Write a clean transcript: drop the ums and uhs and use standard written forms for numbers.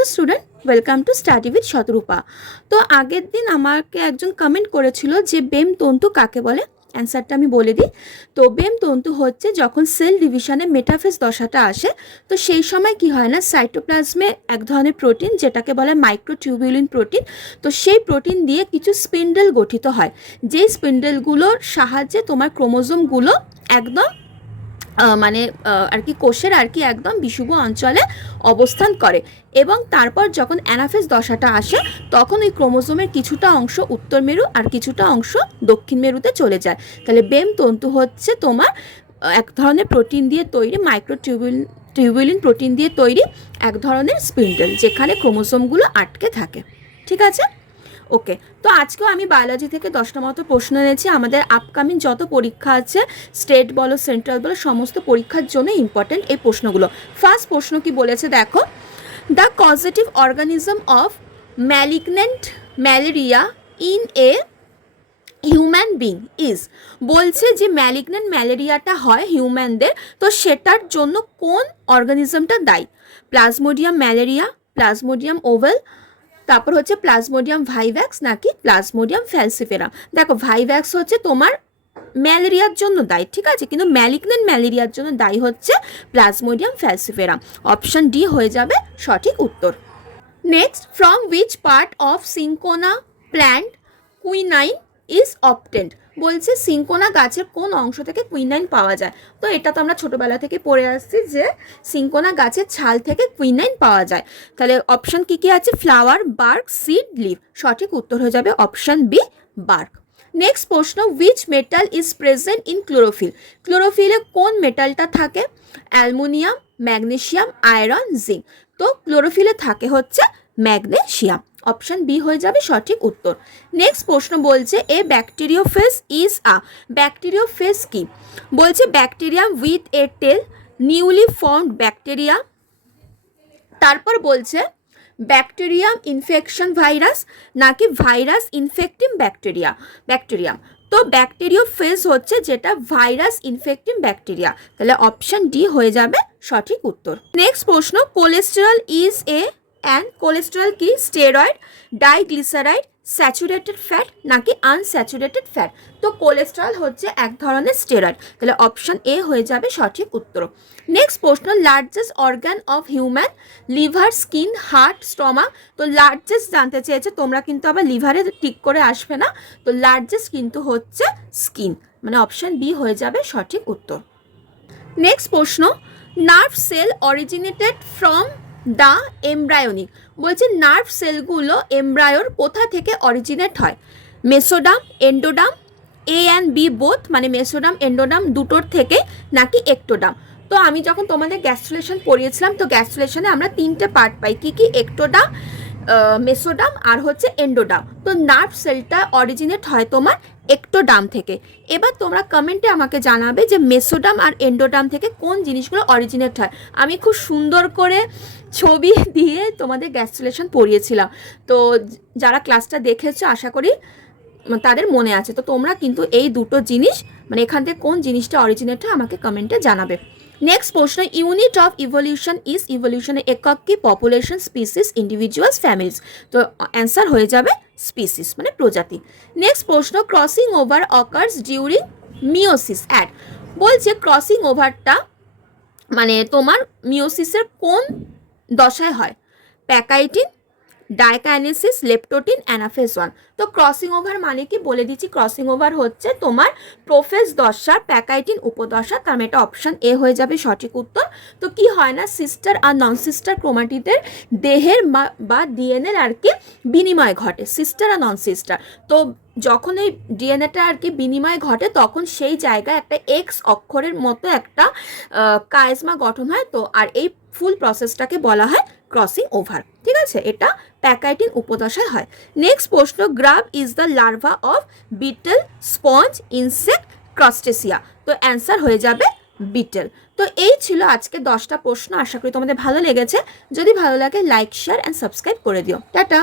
Hello student, welcome to study with Shatarupa. তো আগের দিন আমাকে একজন কমেন্ট করেছিল যে বেম তন্তু কাকে বলে। অ্যান্সারটা আমি বলে দিই। তো বেম তন্তু হচ্ছে যখন সেল ডিভিশনে মেটাফেজ দশাটা আসে, তো সেই সময় কি হয় না, সাইটোপ্লাজমে এক ধরনের প্রোটিন যেটাকে বলে মাইক্রোটিউবুলিন প্রোটিন, তো সেই প্রোটিন দিয়ে কিছু স্পিন্ডেল গঠিত হয়, যেই স্পিন্ডেলগুলোর সাহায্যে তোমার ক্রোমোজোমগুলো একদম মানে আর কি কোষের আর কি একদম বিষুব অঞ্চলে অবস্থান করে। এবং তারপর যখন অ্যানাফেজ দশাটা আসে তখন ওই ক্রোমোজোমের কিছুটা অংশ উত্তর মেরু আর কিছুটা অংশ দক্ষিণ মেরুতে চলে যায়। তাহলে বেম তন্তু হচ্ছে তোমার এক ধরনের প্রোটিন দিয়ে তৈরি, টিউবুলিন প্রোটিন দিয়ে তৈরি এক ধরনের স্পিন্ডেল, যেখানে ক্রোমোজোমগুলো আটকে থাকে। ঠিক আছে, ওকে। তো আজকেও আমি বায়োলজি থেকে 10টা মতো প্রশ্ন এনেছি। আমাদের আপকামিং যত পরীক্ষা আছে, স্টেট বলো সেন্ট্রাল বলো, সমস্ত পরীক্ষার জন্য ইম্পর্টেন্ট এই প্রশ্নগুলো। ফার্স্ট প্রশ্ন কি বলেছে দেখো, the causative organism of malignant malaria in a human being is. বলছে যে ম্যালিগন্যান্ট ম্যালেরিয়াটা হয় হিউম্যানদের, তো সেটার জন্য কোন অর্গানিজমটা দায়ী? প্লাজমোডিয়াম ম্যালেরিয়া, প্লাজমোডিয়াম ওভাল, তারপর হচ্ছে প্লাজমোডিয়াম ভাইভ্যাক্স নাকি প্লাজমোডিয়াম ফ্যালসিফেরাম। দেখো ভাইভ্যাক্স হচ্ছে তোমার ম্যালেরিয়ার জন্য দায়ী, ঠিক আছে, কিন্তু ম্যালিগন্যান্ট ম্যালেরিয়ার জন্য দায়ী হচ্ছে প্লাজমোডিয়াম ফ্যালসিফেরাম। অপশন ডি হয়ে যাবে সঠিক উত্তর। Next, from which part of cinchona plant quinine is obtained. বলছে সিঙ্কোনা গাছের কোন অংশ থেকে কুইনাইন পাওয়া যায়। তো এটা তো আমরা ছোটোবেলা থেকে পড়ে আসছি যে সিঙ্কোনা গাছের ছাল থেকে কুইনাইন পাওয়া যায়। তাহলে অপশান কী কী আছে? Flower, bark, seed, leaf. সঠিক উত্তর হয়ে যাবে অপশান বি, বার্ক। নেক্সট প্রশ্ন, which metal is present in chlorophyll. ক্লোরোফিলে কোন মেটালটা থাকে? Aluminium, magnesium, iron, zinc. তো ক্লোরোফিলে থাকে হচ্ছে ম্যাগনেশিয়াম। অপশান বি হয়ে যাবে সঠিক উত্তর। নেক্সট প্রশ্ন বলছে a bacteriophage is a. Bacteriophage কি? বলছে bacterium with a tail, newly formed bacteria, তারপর বলছে ব্যাকটেরিয়াম ইনফেকশন ভাইরাস নাকি ভাইরাস ইনফেক্টিং ব্যাকটেরিয়াম। তো ব্যাকটেরিওফেজ হচ্ছে যেটা ভাইরাস ইনফেক্টিং ব্যাকটেরিয়া। তাহলে অপশন ডি হয়ে যাবে সঠিক উত্তর। নেক্সট প্রশ্ন, cholesterol is a and cholesterol কি? স্টেরয়েড, ডাইগ্লিসারাইড, স্যাচুরেটেড ফ্যাট নাকি আনস্যাচুরেটেড ফ্যাট। তো কোলেস্টেরল হচ্ছে এক ধরনের স্টেরয়েড। তাহলে অপশন এ হয়ে যাবে সঠিক উত্তর। নেক্সট প্রশ্ন, largest organ of human, liver, skin, heart, stomach. তো লার্জেস্ট জানতে চেয়েছে, তোমরা কিন্তু আবার লিভারে টিক করে আসবে না। তো লার্জেস্ট কিন্তু হচ্ছে স্কিন, মানে অপশন বি হয়ে যাবে সঠিক উত্তর। নেক্সট প্রশ্ন, nerve cell originated from the embryonic. বলছে নার্ভ সেলগুলো এমব্রায়োর কোথা থেকে অরিজিনেট হয়? Mesoderm, endoderm, A and B both, মানে মেসোডাম এন্ডোডাম দুটোর থেকে, নাকি একটোডাম। তো আমি যখন তোমাদের গ্যাস্ট্রুলেশন পড়িয়েছিলাম, তো গ্যাস্ট্রুলেশনে আমরা 3টে পার্ট পাই, কি কি? একটোডাম, মেসোডাম আর হচ্ছে এন্ডোডাম। তো নার্ভ সেলটা অরিজিনেট হয় তোমার একটোডাম থেকে। এবার তোমরা কমেন্টে আমাকে জানাবে যে মেসোডাম আর এন্ডোডাম থেকে কোন জিনিসগুলো অরিজিনেট হয়। আমি খুব সুন্দর করে ছবি দিয়ে তোমাদের গ্যাস্ট্রুলেশন পড়িয়েছিলাম, তো যারা ক্লাসটা দেখেছো আশা করি তাদের মনে আছে। তো তোমরা কিন্তু এই দুটো জিনিস, মানে এখান থেকে কোন জিনিসটা অরিজিনেট হয় আমাকে কমেন্টে জানাবে। নেক্সট প্রশ্ন, ইউনিট অফ ইভলিউশন ইজ। ইভলিউশনের একক কি? Population, species, individuals, families. তো অ্যান্সার হয়ে যাবে স্পিসিস, মানে প্রজাতি। নেক্সট প্রশ্ন, crossing over occurs during meiosis at. বলছে ক্রসিং ওভারটা মানে তোমার মিওসিসের কোন দশায় হয়? Pachytene, diakinesis, leptotene, anaphase 1। তো ক্রসিং ওভার মানে কি বলে দিচ্ছি, ক্রসিং ওভার হচ্ছে তোমার প্রোফেজ দশার প্যাকাইটিন উপদশা, তার মানে এটা অপশান এ হয়ে যাবে সঠিক উত্তর। তো কি হয় না, সিস্টার আর নন সিস্টার ক্রোমাটিদের দেহের বা ডিএনএর আর কি বিনিময় ঘটে, সিস্টার আর নন সিস্টার। তো যখন এই ডিএনএটা আর কি বিনিময় ঘটে, তখন সেই জায়গায় একটা এক্স অক্ষরের মতো একটা কাইজমা গঠন হয়। তো আর এই ফুল প্রসেসটাকে বলা হয় ক্রসিং ওভার। ঠিক আছে, এটা প্যাকাইটিন উপদশায় হয়। নেক্সট প্রশ্ন, grub is the larva of beetle, sponge, insect, crustacea. তো অ্যান্সার হয়ে যাবে বিটেল। তো এই ছিল আজকে 10টা প্রশ্ন। আশা করি তোমাদের ভালো লেগেছে। যদি ভালো লাগে লাইক, শেয়ার অ্যান্ড সাবস্ক্রাইব করে দিও। টাটা।